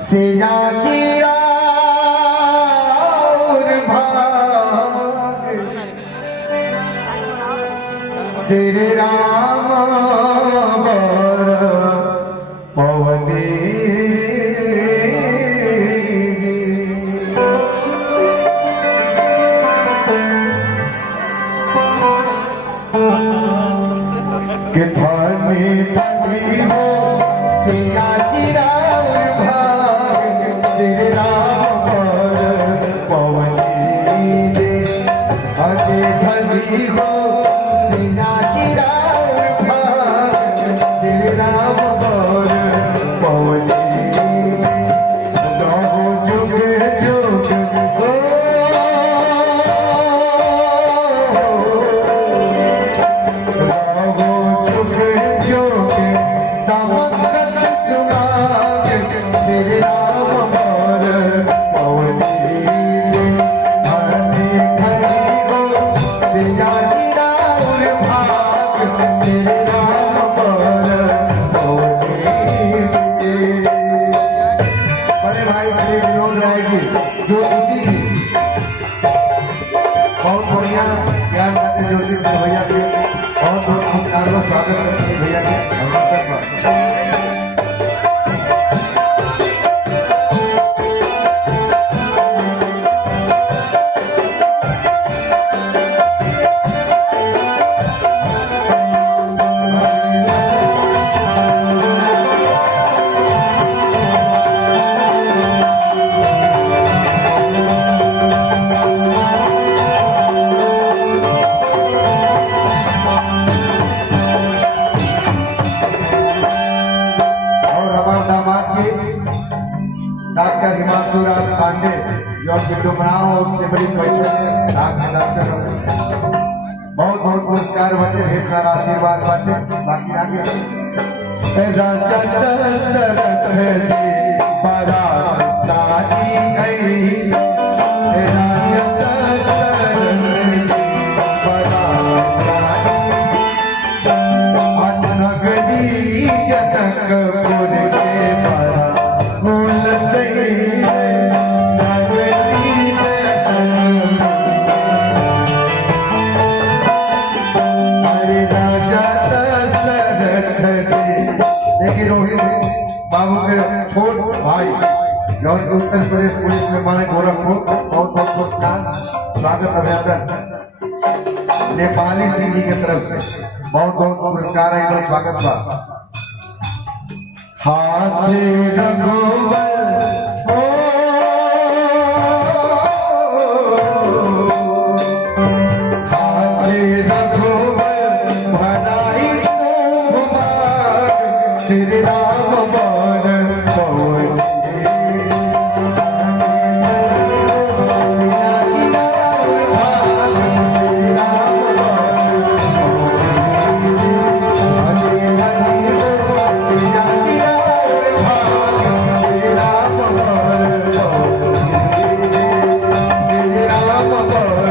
सिया जिया और भाग श्री राम बर पवनी के धनी धनी हो सिया जिया और भाग श्री राम बर पवनी अरे धनी हो सिया जिया और भाग श्री राम बर पवनी जुग जुग हो जो इसी की बहुत बढ़िया ज्ञान करते ज्योति से भैया के बहुत बहुत नमस्कार का स्वागत करते हैं भैया के डॉक्टर हिमांशु राज पांडे जो डुमराव और सिमरी बैठे डॉक्टर बहुत बहुत पुरस्कार बने ढेर सारा आशीर्वाद बने बाकी आगे राजा दशरथ जी बड़ा साजी गई राजा दशरथ जी बड़ा साजी नगरी जनकपुर के बड़ा फूल सही देखिए रोहित बाबू के छोट भाई जो उत्तर प्रदेश पुलिस में माने गोरखपुर बहुत बहुत पुरस्कार स्वागत अभिनंदन नेपाली सिंह जी की तरफ से बहुत बहुत पुरस्कार है स्वागत बा हाथ रघुवर श्री राम बर पवनी श्री राम बर